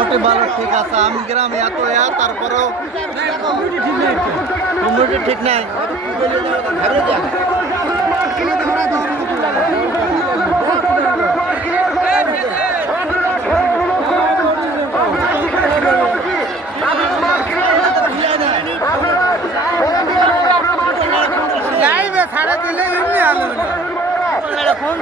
মোটামুটি ভালো ঠিক আছে। আমি গ্রামে এত তারপরেও ঠিক নাই। ছাড়া দিলে এমনি আলো ফোন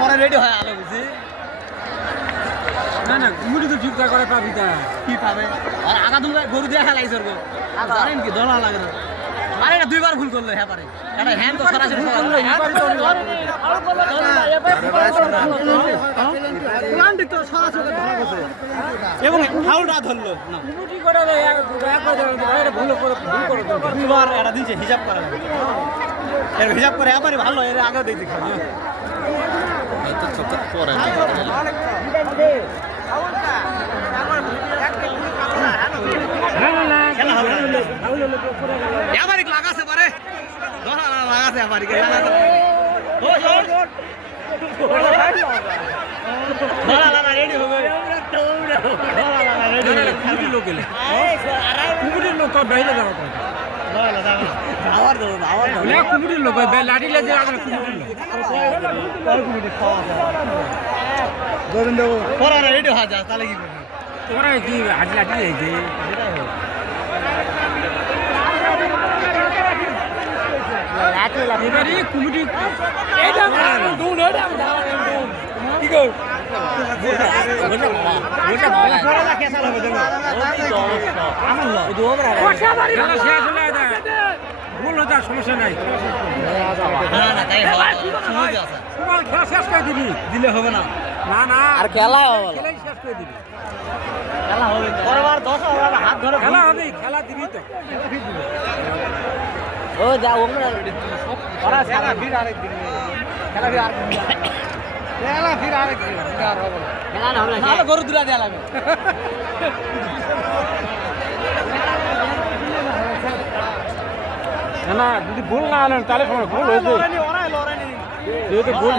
পরে রেডি হয় আলো বুঝি না না মুড়ি তো ঠিক করে পাবি তা কি পাবে আর আগা দুল গরু দিয়ে খেলাইছ জানেন কি দলা লাগে না আরে এটা দুইবার ভুল করলো হ্যাঁ পারে এটা হ্যান্ড তো সরাসরি প্লান্টি তো সরাসরি ধরা গেছে এবং ফাউলটা ধরলো না মুড়ি করে একবার ভুল করে দুইবার এটা দিয়েছে হিসাব করে এর হিসাব করে এবারে ভালো এর আগে দিয়ে দিই তো ছোট করে এবারে লাগাছে পারে ধরা লাগাছে এবারে ধরা লাগা রেডি হবে ধরা লাগা রেডি কুমিটি লোক এলে কুমিটির লোক বাইরে যাওয়া কথা আবার দাও আবার দাও কুমিটির লোক লাঠি লেগে আগে কুমিটির লোক কুমিটি খাওয়া গোবিন্দ পড়া রেডি হয়ে যা তাহলে কি করবি তোরা কি হাঁটি লাঠি লেগে এবারে কুমিটি এইটা দৌড় এটা কি কর সমস্যা নাই দিলে হবে না না না আর খেলা শেষ করে দিবি খেলা হবে হাত ধরে খেলা হবে খেলা দিবি তো ও যা খেলা ফির আরেকদিন খেলা ফির আর খেলা ফির আরেকদিন আর হবে খেলা না হবে না গরু দুরা দেয়া লাগবে না যদি গোল না আনেন তাহলে সময় গোল হয়েছে যেহেতু গোল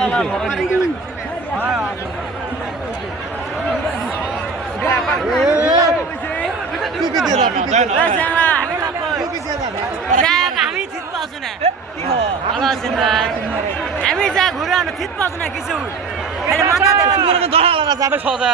দিচ্ছে আমি ঠিক পাচ্ছি না ভালো আছেন আমি যা ঘুরে আনো ঠিক পাচ্ছি না কিছু মাথা ধরা লাগা যাবে সোজা